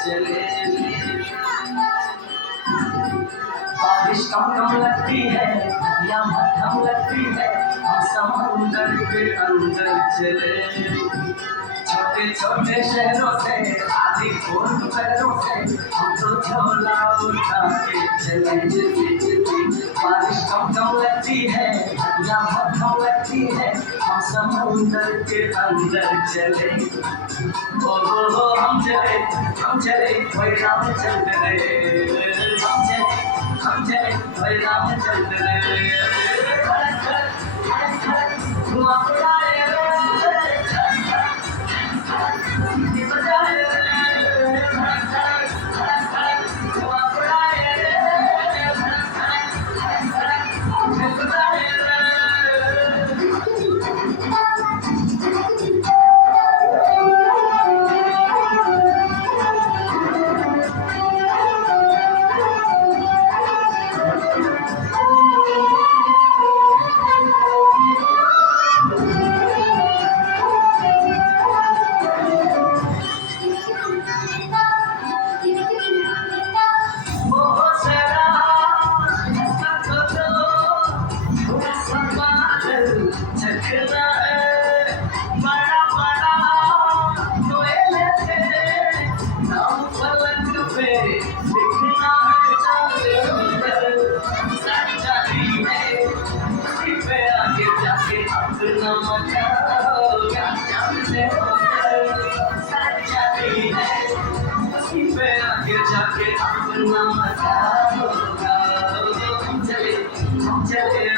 चले। बारिश कम कम लगती है या मध्यम लगती है, हम समुंदर के अंदर चले। छोटे छोटे शहरों से आधी खोल पैरों से हम तो झोला उठा के चले। बारिश कम कम लगती है या मध्यम लगती है, हम समुंदर के अंदर चले। ओ हम चले कोई राम चल रहे, हम चले कोई राम चल रहे। धुआं उड़ाए अपना मजा होगा, उसी पे आगे जाके अपना मजा होगा। हम चले